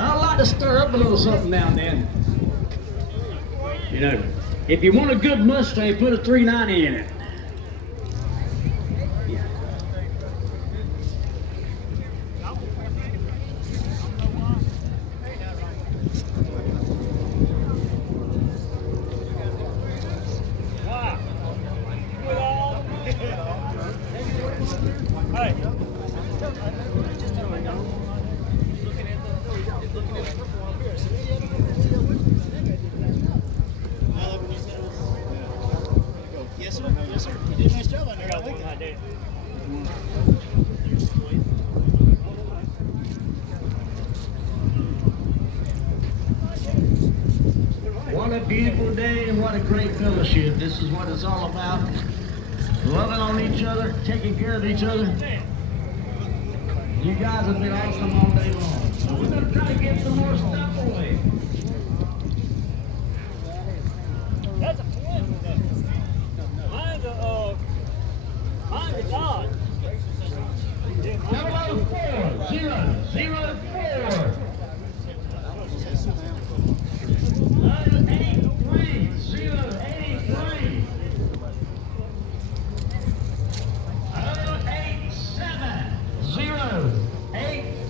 I like to stir up a little something now and then. You know, if you want a good Mustang, put a 390 in it. What a beautiful day and what a great fellowship. This is what it's all about. Loving on each other, taking care of each other. You guys have been awesome all day long. So we're going to try to get some more stuff away. That's a point. Mine's a Dodge. 004.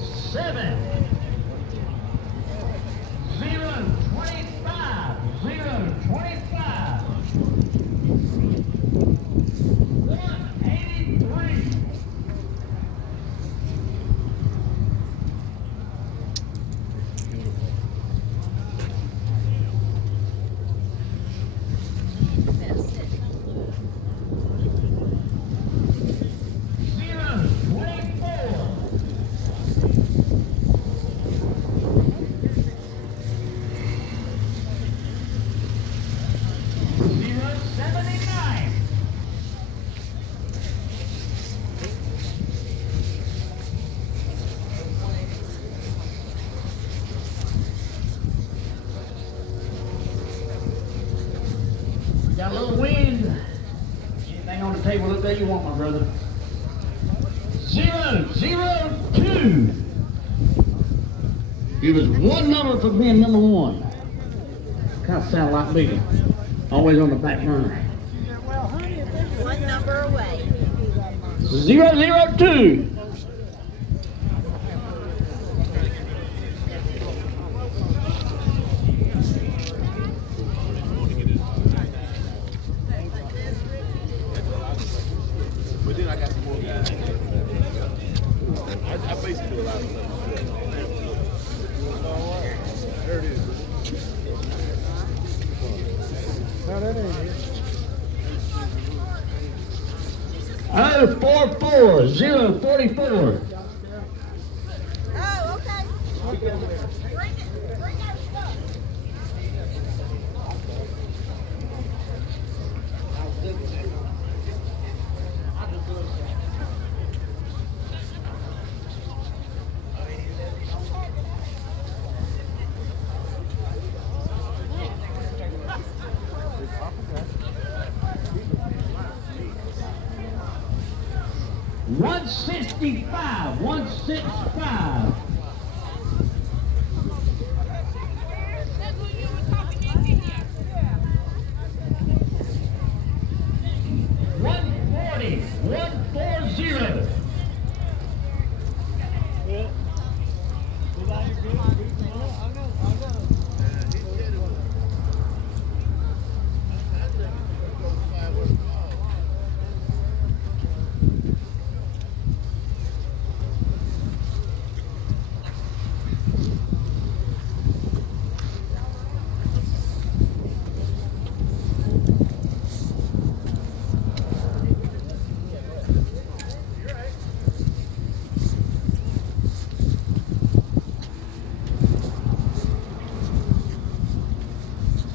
079. Got a little wind. Anything on the table up there you want, my brother? 002. Give us one number for being number one. Kind of sound like me. Always on the back burner. One number away. 002. I got some more guys. I basically do a lot of stuff. There it is. No, that ain't it. 044. 044. Oh, okay. Bring it. Bring our stuff. $165. $165.